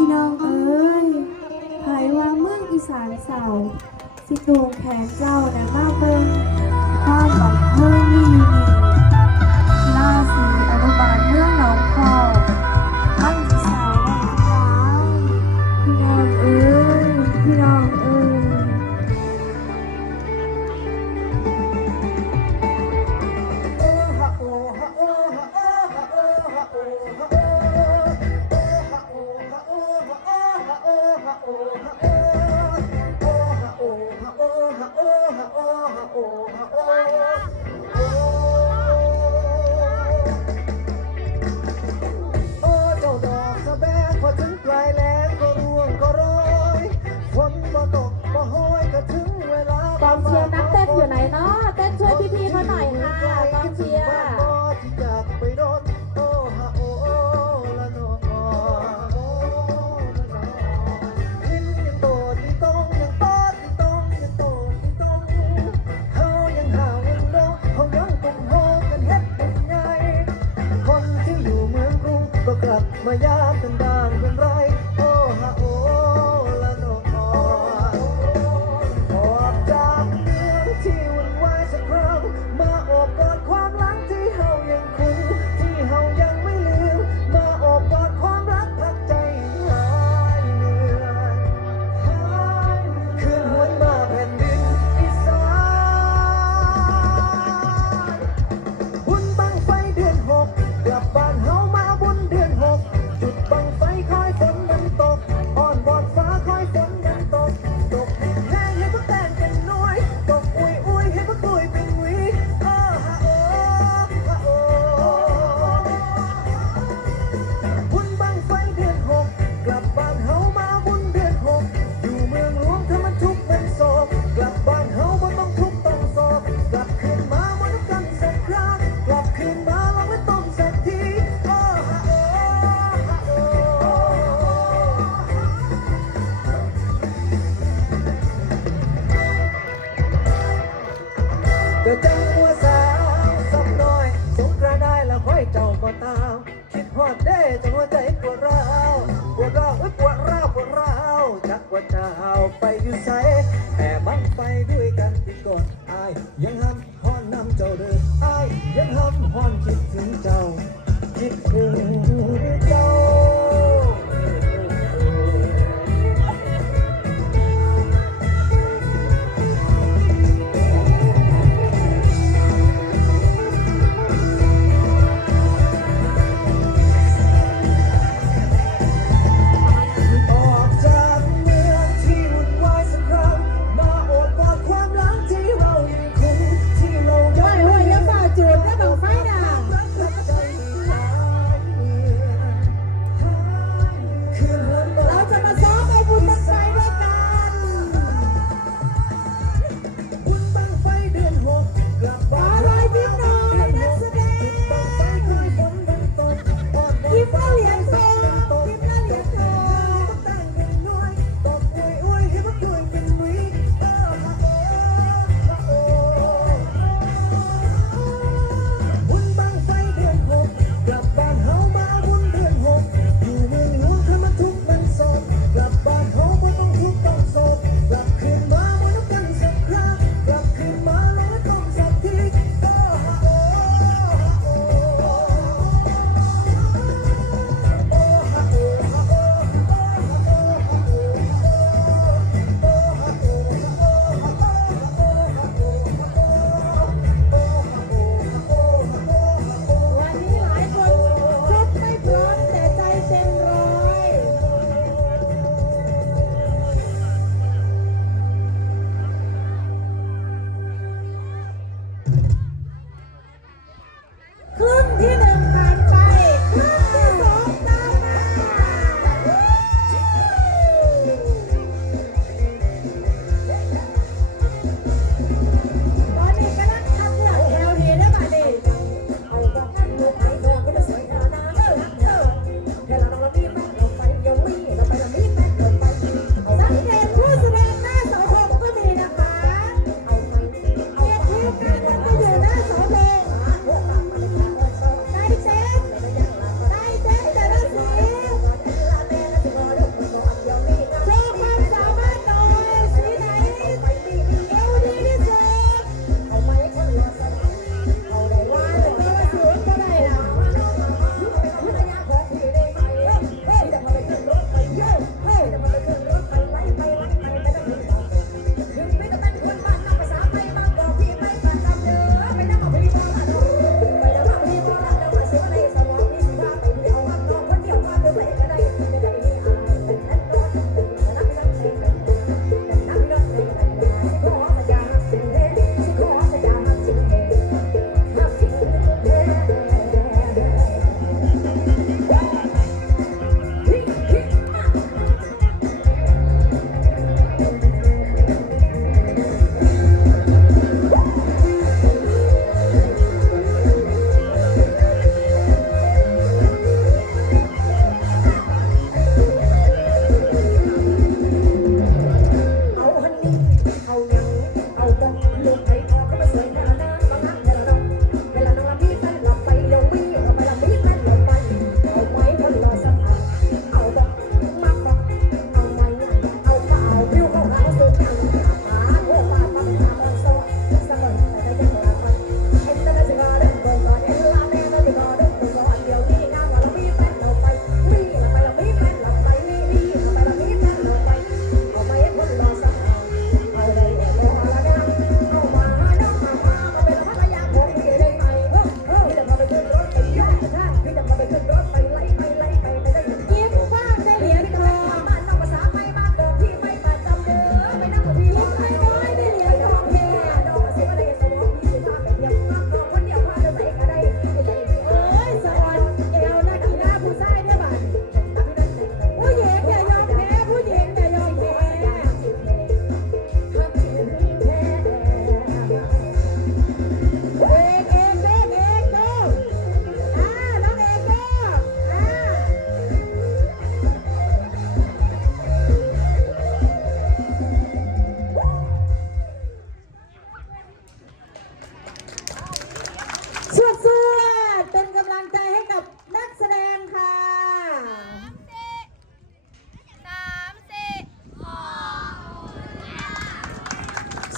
พี่น้องเอ้ยไผว่าเมืองอีสานเสาสิตูงแขงเจ้านะมาเบิ่งข้ามบังเพิ่งมีอยู่นี่ล่าสีอนุบาลเมืองหนองคอกบ้างสิสาวบ้างาวพี่น้องเอ้ยพี่น้องเอ้ยเออฮะโอฮะโอฮะโอฮะโอฮะโอ บ่ตาคิดหอดเด้จังหัวใจปวดร้าวปวดร้าวปวดร้าวปวดร้าวจักว่าเจ้าไปอยู่ใสแต่บังไปด้วยกันที่กอดอายยังห้มฮอนนำเจ้าเด้ออายยังห้มฮอนคิดถึงเจ้าคิดถึง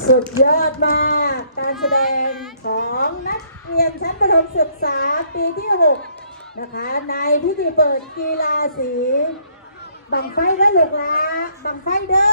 สุดยอดมาก การแสดงของนักเรียนชั้นประถมศึกษาปีที่ 6 นะคะ ในพิธีเปิดกีฬาสี บังไฟและหลกลาบังไฟเด้อ